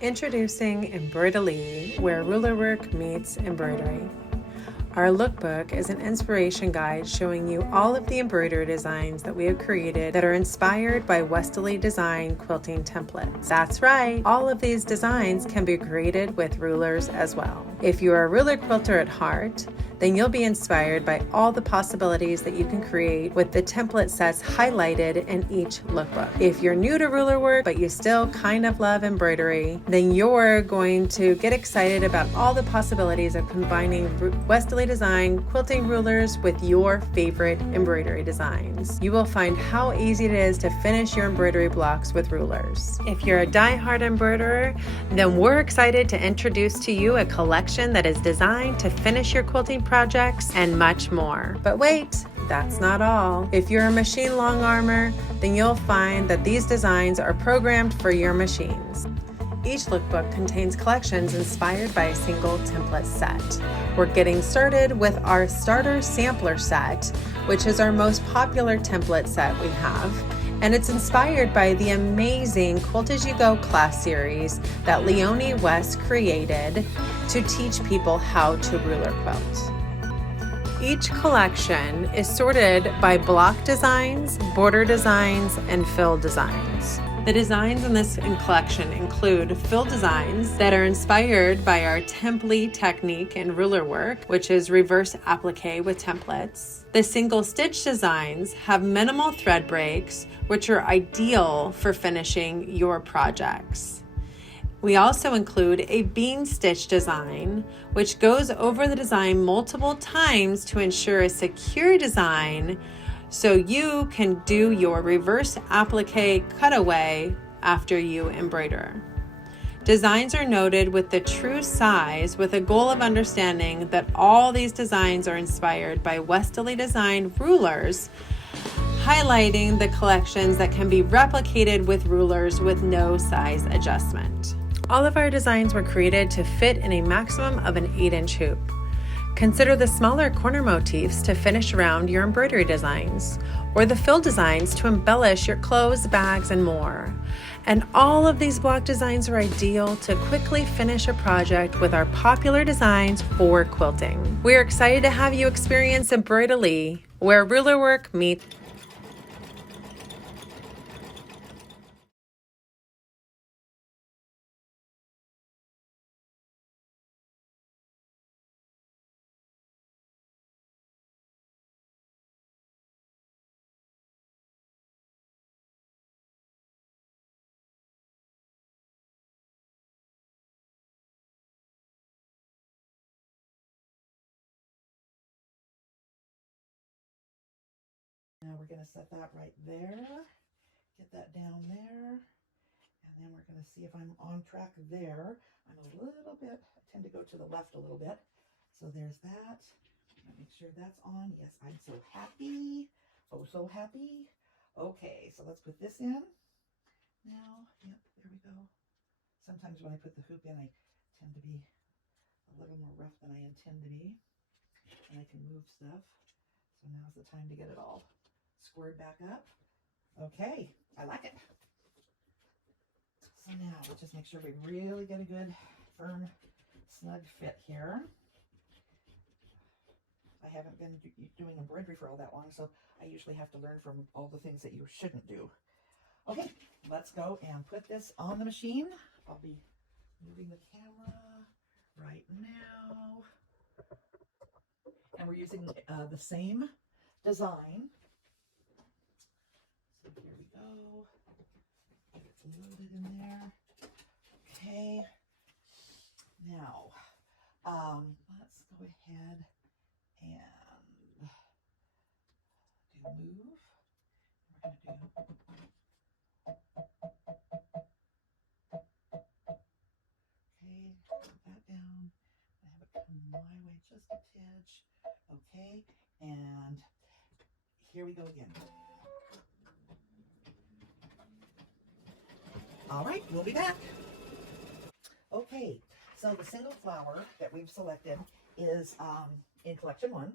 Introducing Embroidelee, where ruler work meets embroidery. Our lookbook is an inspiration guide showing you all of the embroidery designs that we have created that are inspired by Embroidelee design quilting templates. That's right, all of these designs can be created with rulers as well. If you are a ruler quilter at heart, then you'll be inspired by all the possibilities that you can create with the template sets highlighted in each lookbook. If you're new to ruler work, but you still kind of love embroidery, then you're going to get excited about all the possibilities of combining Embroidelee design quilting rulers with your favorite embroidery designs. You will find how easy it is to finish your embroidery blocks with rulers. If you're a die-hard embroiderer, then we're excited to introduce to you a collection that is designed to finish your quilting projects and much more. But wait, that's not all. If you're a machine long armor, then you'll find that these designs are programmed for your machines. Each lookbook contains collections inspired by a single template set. We're getting started with our starter sampler set, which is our most popular template set we have. And it's inspired by the amazing Quilt As You Go class series that Leonie West created to teach people how to ruler quilt. Each collection is sorted by block designs, border designs, and fill designs. The designs in this collection include fill designs that are inspired by our template technique in ruler work, which is reverse applique with templates. The single stitch designs have minimal thread breaks, which are ideal for finishing your projects. We also include a bean stitch design, which goes over the design multiple times to ensure a secure design so you can do your reverse applique cutaway after you embroider. Designs are noted with the true size with a goal of understanding that all these designs are inspired by Embroidelee design rulers, highlighting the collections that can be replicated with rulers with no size adjustment. All of our designs were created to fit in a maximum of an 8-inch hoop. Consider the smaller corner motifs to finish around your embroidery designs, or the fill designs to embellish your clothes, bags, and more. And all of these block designs are ideal to quickly finish a project with our popular designs for quilting. We're excited to have you experience Embroidelee, where ruler work meets Now we're going to set that right there, get that down there, and then we're going to see if I'm on track there. I'm a little bit, I tend to go to the left a little bit. So there's that. Make sure that's on. Yes, I'm so happy. Oh, so happy. Okay, so let's put this in. Now, yep, there we go. Sometimes when I put the hoop in, I tend to be a little more rough than I intend to be. And I can move stuff. So now's the time to get it all squared back up. Okay, I like it. So now let's just make sure we really get a good, firm, snug fit here. I haven't been doing embroidery for all that long, so I usually have to learn from all the things that you shouldn't do. Okay, let's go and put this on the machine. I'll be moving the camera right now. And we're using the same design. So here we go. It's loaded in there. Okay. Now, let's go ahead and do move. We're going to do okay, put that down. I have it come my way just a tidge. Okay, and here we go again. All right, we'll be back. Okay, so the single flower that we've selected is in collection 1,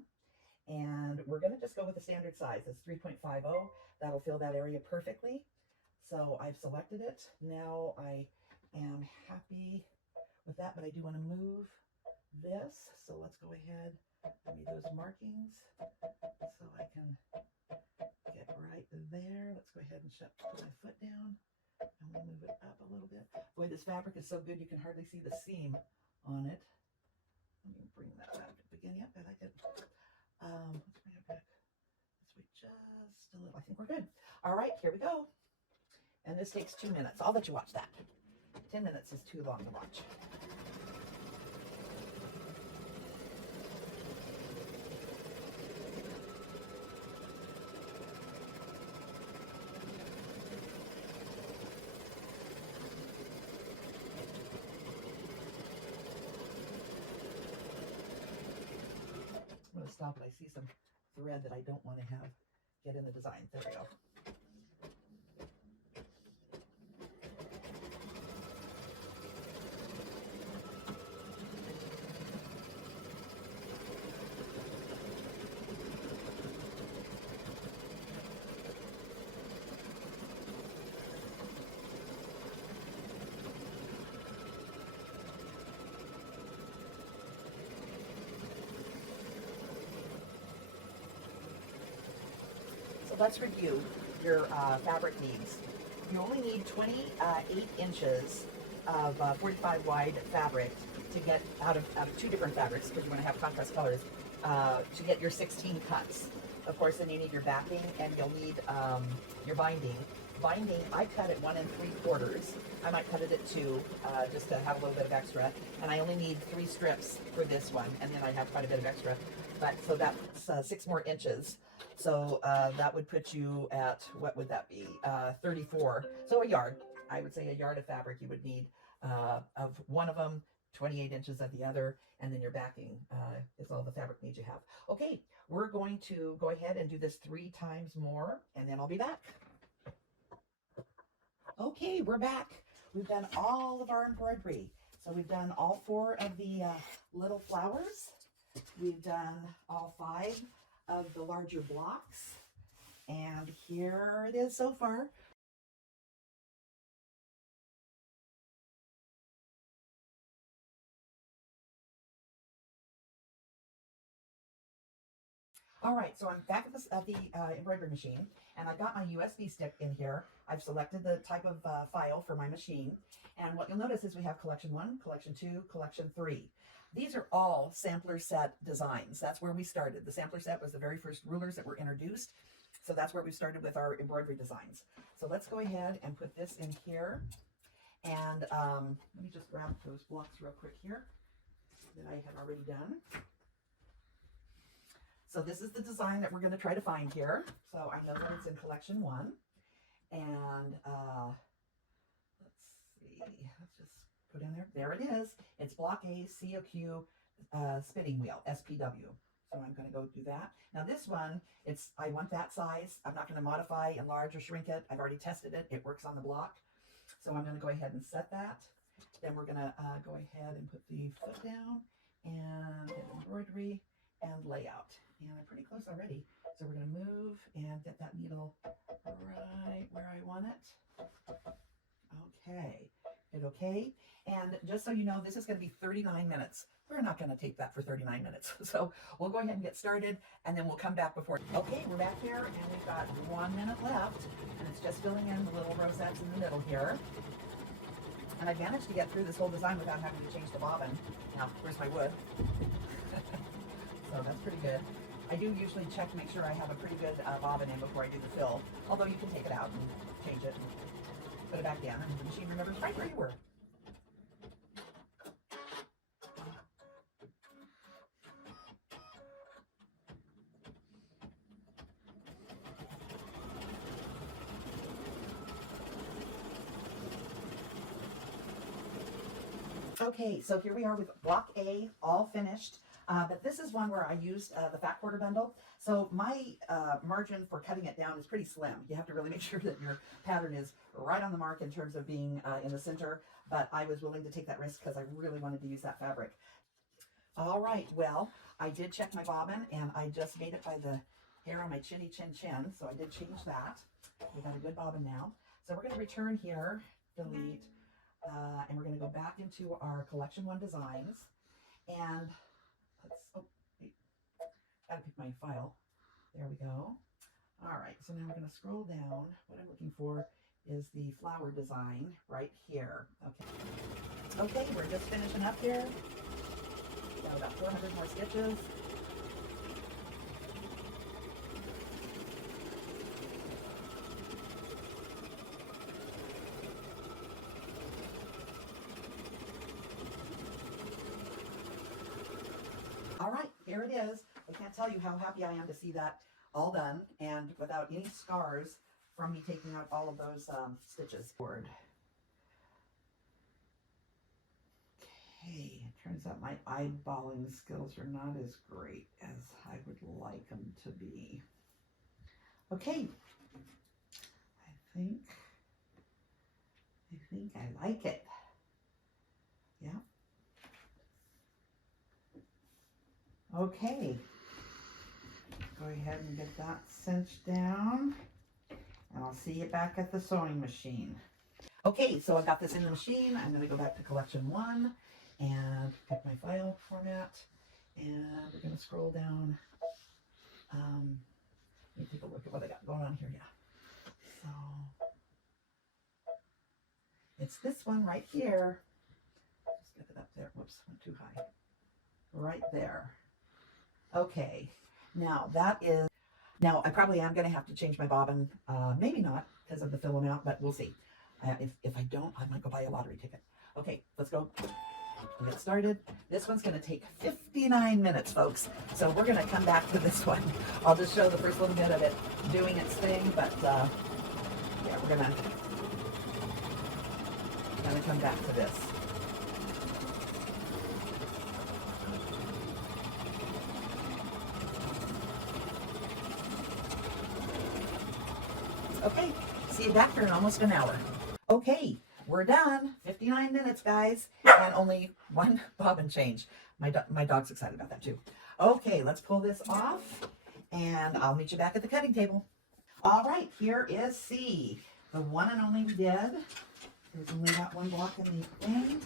and we're going to just go with the standard size. It's 3.50. That'll fill that area perfectly. So I've selected it. Now I am happy with that, but I do want to move this. So let's go ahead, give me those markings so I can get right there. Let's go ahead and put my foot down. I'm going to move it up a little bit. Boy, this fabric is so good you can hardly see the seam on it. Let me bring that back up again. Yep, I like it. Let's bring it back this way just a little. I think we're good. All right, here we go. And this takes 2 minutes. I'll let you watch that. 10 minutes is too long to watch. I'm going to stop it. I see some thread that I don't want to have get in the design. There we go. So let's review your fabric needs. You only need 28 inches of 45 wide fabric to get out of 2 different fabrics, because you're going to have contrast colors, to get your 16 cuts. Of course, then you need your backing, and you'll need your binding. Binding, I cut it 1 3/4. I might cut it at 2, just to have a little bit of extra. And I only need 3 strips for this one, and then I have quite a bit of extra. But so that's 6 more inches. So that would put you at, what would that be? 34. So a yard. I would say a yard of fabric you would need of one of them, 28 inches of the other, and then your backing is all the fabric needs you have. Okay, we're going to go ahead and do this 3 times more, and then I'll be back. Okay, we're back. We've done all of our embroidery. So we've done all 4 of the little flowers. We've done all 5 of the larger blocks. And here it is so far. All right, so I'm back at the embroidery machine, and I've got my USB stick in here. I've selected the type of file for my machine, and what you'll notice is we have collection 1, collection 2, collection 3. These are all sampler set designs. That's where we started. The sampler set was the very first rulers that were introduced, so that's where we started with our embroidery designs. So let's go ahead and put this in here, and let me just grab those blocks real quick here that I had already done. So this is the design that we're going to try to find here. So I know that it's in collection 1. And let's see, let's just put in there. There it is. It's block A, COQ spinning wheel, SPW. So I'm going to go do that. Now this one, I want that size. I'm not going to modify, enlarge, or shrink it. I've already tested it. It works on the block. So I'm going to go ahead and set that. Then we're going to go ahead and put the foot down and embroidery and layout. And I'm pretty close already. So we're going to move and get that needle right where I want it. Okay. Hit okay. And just so you know, this is going to be 39 minutes. We're not going to take that for 39 minutes. So we'll go ahead and get started, and then we'll come back before. Okay, we're back here, and we've got 1 minute left, and it's just filling in the little rosettes in the middle here. And I've managed to get through this whole design without having to change the bobbin. Now, where's my wood? So that's pretty good. I do usually check to make sure I have a pretty good bobbin in before I do the fill. Although you can take it out and change it and put it back in, and the machine remembers right where you were. Okay, so here we are with block A all finished. But this is one where I used the fat quarter bundle. So my margin for cutting it down is pretty slim. You have to really make sure that your pattern is right on the mark in terms of being in the center. But I was willing to take that risk because I really wanted to use that fabric. All right, well, I did check my bobbin, and I just made it by the hair on my chinny chin chin. So I did change that. We got a good bobbin now. So we're going to return here, delete. And we're going to go back into our collection 1 designs, and wait, gotta pick my file. There we go. All right, so now we're going to scroll down. What I'm looking for is the flower design right here. Okay, we're just finishing up here. Got about 400 more stitches. All right, here it is. I can't tell you how happy I am to see that all done and without any scars from me taking out all of those stitches. Okay, it turns out my eyeballing skills are not as great as I would like them to be. Okay, I think I like it. Yeah. Okay, go ahead and get that cinched down, and I'll see you back at the sewing machine. Okay, so I've got this in the machine. I'm going to go back to collection 1 and pick my file format, and we're going to scroll down. Let me take a look at what I got going on here. Yeah, so it's this one right here. Just get it up there. Whoops, went too high. Right there. Okay, now that is, now I probably am going to have to change my bobbin, maybe not because of the fill amount, but we'll see. If I don't, I might go buy a lottery ticket. Okay, let's go get started. This one's going to take 59 minutes, folks. So we're going to come back to this one. I'll just show the first little bit of it doing its thing, but yeah, we're going to come back to this. Okay, see you back here in almost an hour. Okay, we're done. 59 minutes, guys, and only 1 bobbin change. My dog's excited about that too. Okay, let's pull this off, and I'll meet you back at the cutting table. All right, here is C, the one and only we did. There's only that 1 block in the thing,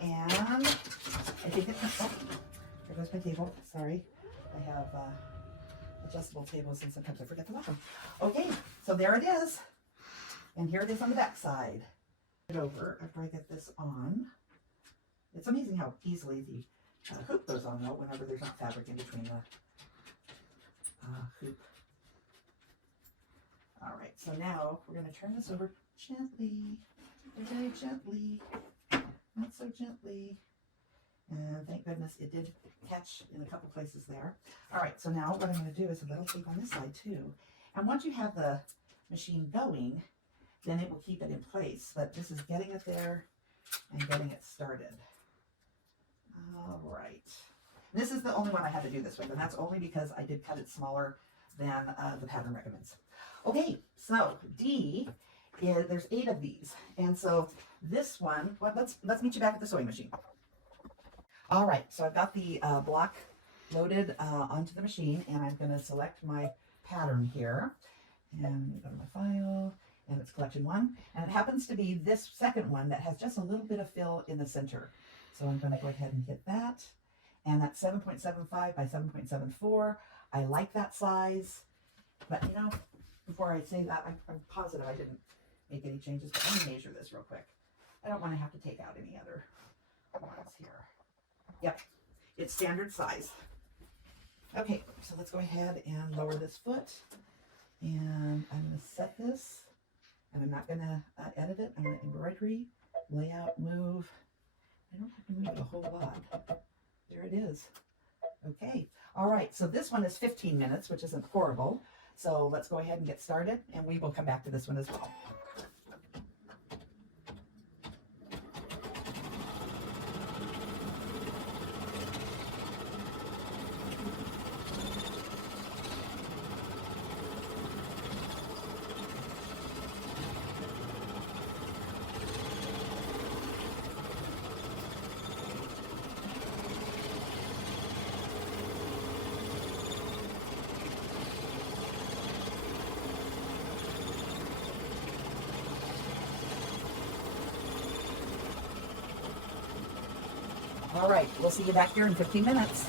and I think it's, oh, there goes my table. Sorry, I have adjustable tables, and sometimes I forget to lock them. Okay, so there it is, and here it is on the back side. Over after I get this on. It's amazing how easily the hoop goes on though whenever there's not fabric in between the hoop. All right, so now we're going to turn this over gently, very gently, not so gently. And thank goodness it did catch in a couple places there. All right, so now what I'm going to do is a little tape on this side too. And once you have the machine going, then it will keep it in place. But this is getting it there and getting it started. All right. This is the only one I had to do this with, and that's only because I did cut it smaller than the pattern recommends. Okay, so D is, there's 8 of these. And so this one, well, let's meet you back at the sewing machine. All right, so I've got the block loaded onto the machine, and I'm going to select my pattern here. And go to my file, and it's collection 1. And it happens to be this second one that has just a little bit of fill in the center. So I'm going to go ahead and hit that. And that's 7.75 by 7.74. I like that size. But, you know, before I say that, I'm positive I didn't make any changes. But let me measure this real quick. I don't want to have to take out any other ones here. Yep, it's standard size. Okay, so let's go ahead and lower this foot. And I'm going to set this. And I'm not going to edit it. I'm going to embroidery, layout, move. I don't have to move it a whole lot. There it is. Okay. All right. So this one is 15 minutes, which isn't horrible. So let's go ahead and get started, and we will come back to this one as well. All right, we'll see you back here in 15 minutes.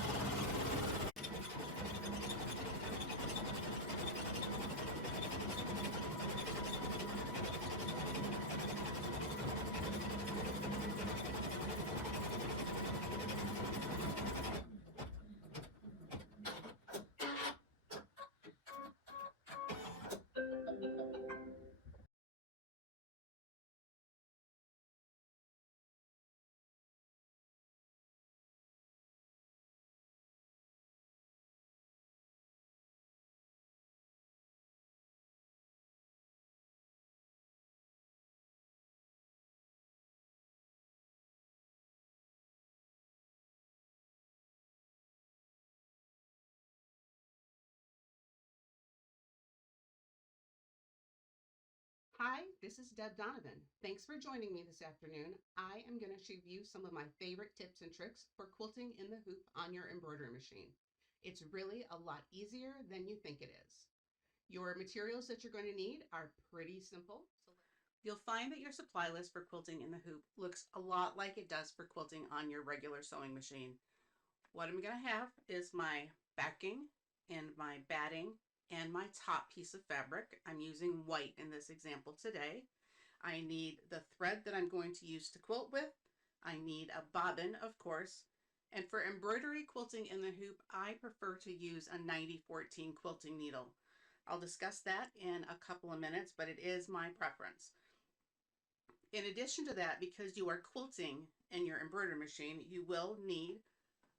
Hi, this is Deb Donovan. Thanks for joining me this afternoon. I am going to show you some of my favorite tips and tricks for quilting in the hoop on your embroidery machine. It's really a lot easier than you think it is. Your materials that you're going to need are pretty simple. You'll find that your supply list for quilting in the hoop looks a lot like it does for quilting on your regular sewing machine. What I'm going to have is my backing and my batting and my top piece of fabric. I'm using white in this example today. I need the thread that I'm going to use to quilt with. I need a bobbin, of course. And for embroidery quilting in the hoop, I prefer to use a 9014 quilting needle. I'll discuss that in a couple of minutes, but it is my preference. In addition to that, because you are quilting in your embroidery machine, you will need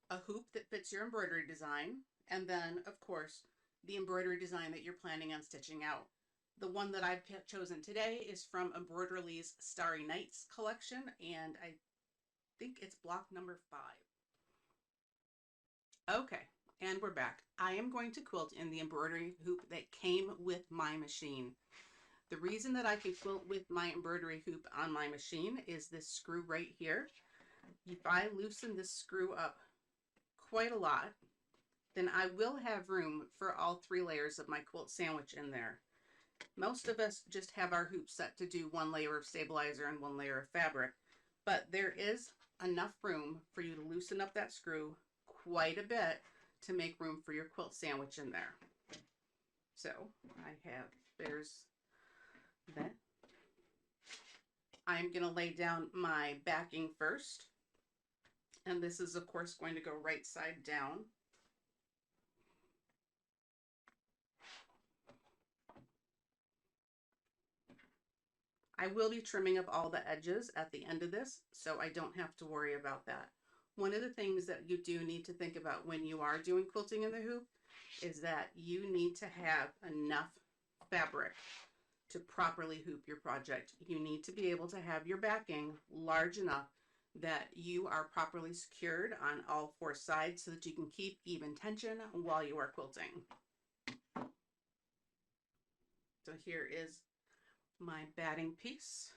a hoop that fits your embroidery design, and then, of course, the embroidery design that you're planning on stitching out. The one that I've chosen today is from Embroiderlee's Starry Nights collection, and I think it's block number 5. Okay, and we're back. I am going to quilt in the embroidery hoop that came with my machine. The reason that I can quilt with my embroidery hoop on my machine is this screw right here. If I loosen this screw up quite a lot, then I will have room for all 3 layers of my quilt sandwich in there. Most of us just have our hoop set to do 1 layer of stabilizer and 1 layer of fabric, but there is enough room for you to loosen up that screw quite a bit to make room for your quilt sandwich in there. So there's that. I'm going to lay down my backing first, and this is of course going to go right side down. I will be trimming up all the edges at the end of this, so I don't have to worry about that. One of the things that you do need to think about when you are doing quilting in the hoop is that you need to have enough fabric to properly hoop your project. You need to be able to have your backing large enough that you are properly secured on all 4 sides so that you can keep even tension while you are quilting. So here is my batting piece.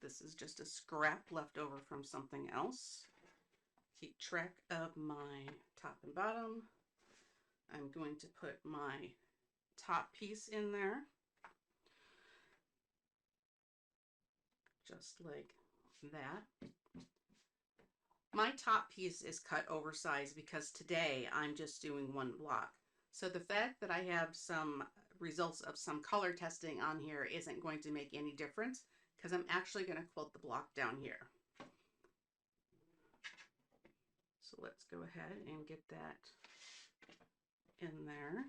This is just a scrap left over from something else. Keep track of my top and bottom. I'm going to put my top piece in there, just like that. My top piece is cut oversized because today I'm just doing 1 block. So the fact that I have some results of some color testing on here isn't going to make any difference because I'm actually going to quilt the block down here. So let's go ahead and get that in there.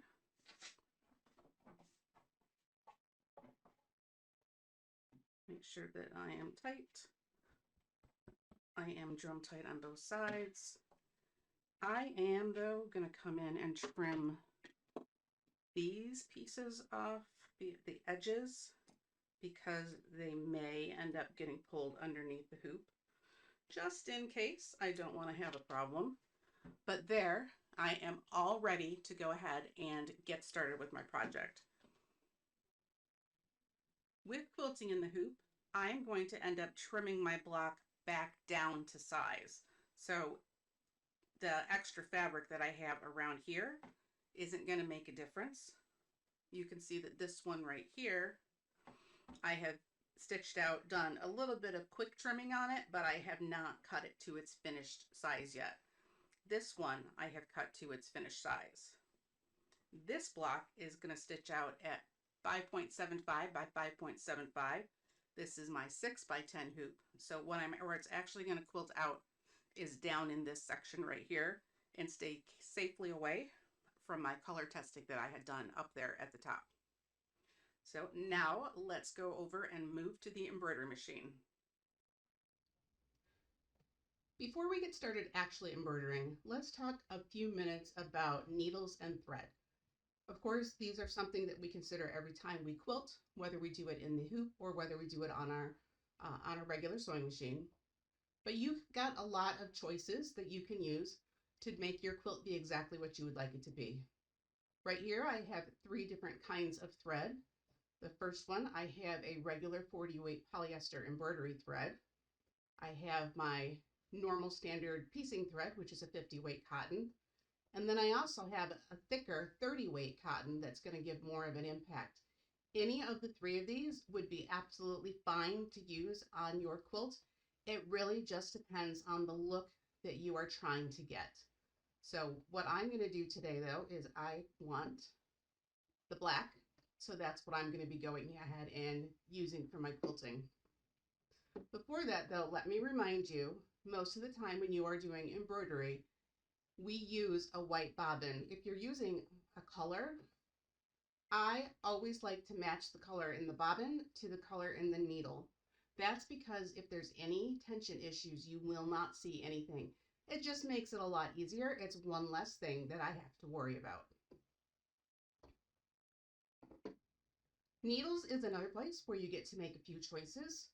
Make sure that I am tight. I am drum tight on both sides. I am, though, going to come in and trim these pieces off the edges because they may end up getting pulled underneath the hoop, just in case. I don't want to have a problem. But there, I am all ready to go ahead and get started with my project. With quilting in the hoop, I am going to end up trimming my block back down to size. So the extra fabric that I have around here isn't going to make a difference. You can see that this one right here, I have stitched out, done a little bit of quick trimming on it, but I have not cut it to its finished size yet. This one I have cut to its finished size. This block is going to stitch out at 5.75 by 5.75. This is my 6 by 10 hoop. So where it's actually going to quilt out is down in this section right here and stay safely away from my color testing that I had done up there at the top. So now let's go over and move to the embroidery machine. Before we get started actually embroidering, let's talk a few minutes about needles and thread. Of course, these are something that we consider every time we quilt, whether we do it in the hoop or whether we do it on a regular sewing machine. But you've got a lot of choices that you can use to make your quilt be exactly what you would like it to be. Right here, I have 3 different kinds of thread. The first one, I have a regular 40 weight polyester embroidery thread. I have my normal standard piecing thread, which is a 50 weight cotton. And then I also have a thicker 30 weight cotton that's going to give more of an impact. Any of the 3 of these would be absolutely fine to use on your quilt. It really just depends on the look that you are trying to get. So what I'm going to do today though is I want the black. So that's what I'm going to be going ahead and using for my quilting. Before that though, let me remind you, most of the time when you are doing embroidery, we use a white bobbin. If you're using a color, I always like to match the color in the bobbin to the color in the needle. That's because if there's any tension issues, you will not see anything. It just makes it a lot easier. It's one less thing that I have to worry about. Needles is another place where you get to make a few choices.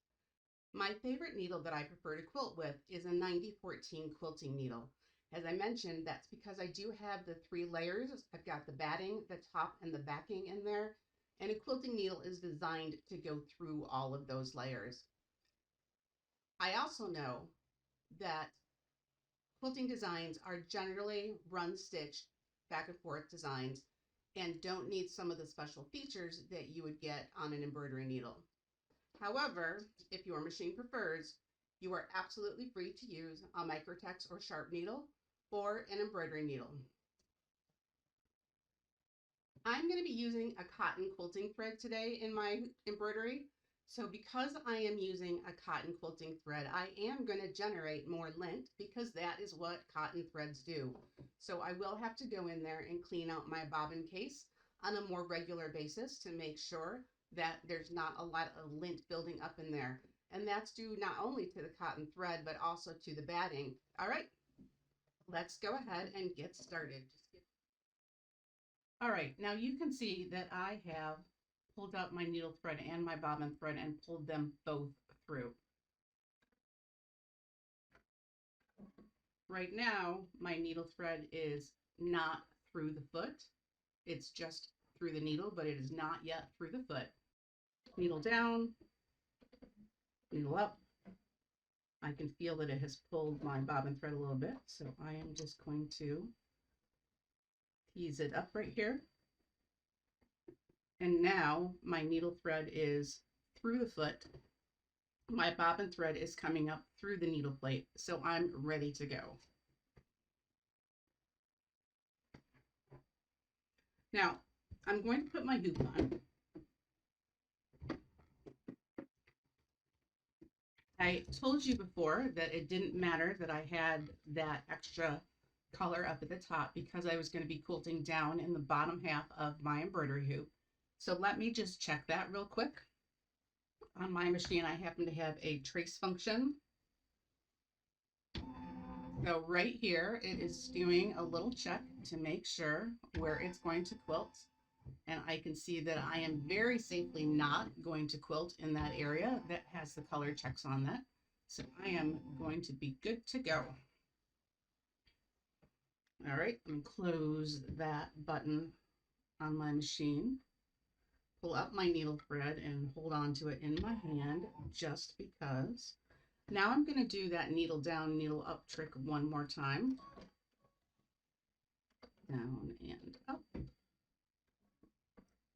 My favorite needle that I prefer to quilt with is a 9014 quilting needle. As I mentioned, that's because I do have the 3 layers. I've got the batting, the top, and the backing in there. And a quilting needle is designed to go through all of those layers. I also know that quilting designs are generally run stitched back and forth designs and don't need some of the special features that you would get on an embroidery needle. However, if your machine prefers, you are absolutely free to use a microtex or sharp needle or an embroidery needle. I'm going to be using a cotton quilting thread today in my embroidery. So because I am using a cotton quilting thread, I am going to generate more lint because that is what cotton threads do. So I will have to go in there and clean out my bobbin case on a more regular basis to make sure that there's not a lot of lint building up in there. And that's due not only to the cotton thread, but also to the batting. All right, let's go ahead and get started. All right, now you can see that I have pulled out my needle thread and my bobbin thread and pulled them both through. Right now, my needle thread is not through the foot. It's just through the needle, but it is not yet through the foot. Needle down, needle up. I can feel that it has pulled my bobbin thread a little bit, so I am just going to tease it up right here. And now my needle thread is through the foot. My bobbin thread is coming up through the needle plate, so I'm ready to go. Now, I'm going to put my hoop on. I told you before that it didn't matter that I had that extra color up at the top because I was going to be quilting down in the bottom half of my embroidery hoop. So let me just check that real quick. On my machine, I happen to have a trace function. So right here, it is doing a little check to make sure where it's going to quilt. And I can see that I am very safely not going to quilt in that area that has the color checks on that. So I am going to be good to go. All right, I'm going to close that button on my machine. Pull up my needle thread and hold on to it in my hand just because. Now I'm going to do that needle down, needle up trick one more time. Down and up.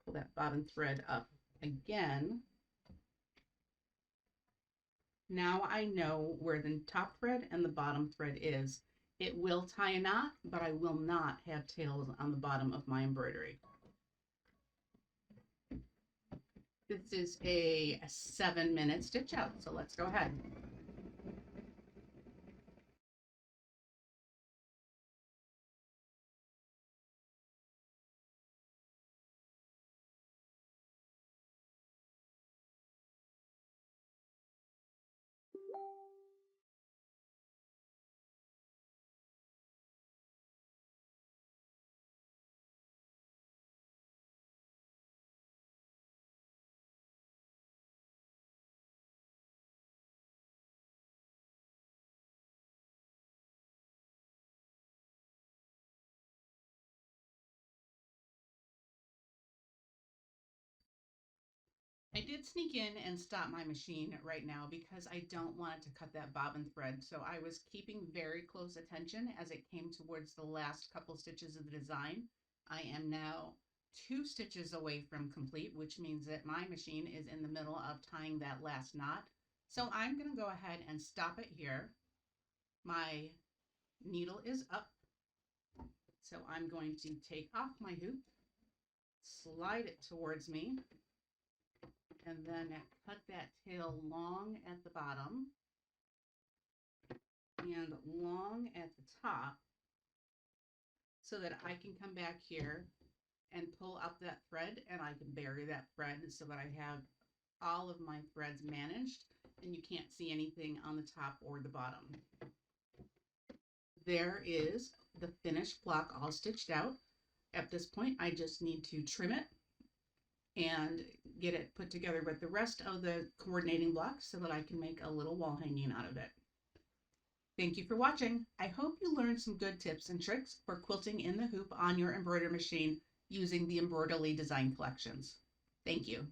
Pull that bobbin thread up again. Now I know where the top thread and the bottom thread is. It will tie a knot, but I will not have tails on the bottom of my embroidery. This is a 7-minute stitch out, so let's go ahead. I did sneak in and stop my machine right now because I don't want it to cut that bobbin thread. So I was keeping very close attention as it came towards the last couple stitches of the design. I am now 2 stitches away from complete, which means that my machine is in the middle of tying that last knot. So I'm going to go ahead and stop it here. My needle is up. So I'm going to take off my hoop, slide it towards me, and then cut that tail long at the bottom and long at the top so that I can come back here and pull up that thread, and I can bury that thread so that I have all of my threads managed and you can't see anything on the top or the bottom. There is the finished block all stitched out. At this point, I just need to trim it and get it put together with the rest of the coordinating blocks so that I can make a little wall hanging out of it. Thank you for watching. I hope you learned some good tips and tricks for quilting in the hoop on your embroidery machine using the Embroidelee design collections. Thank you.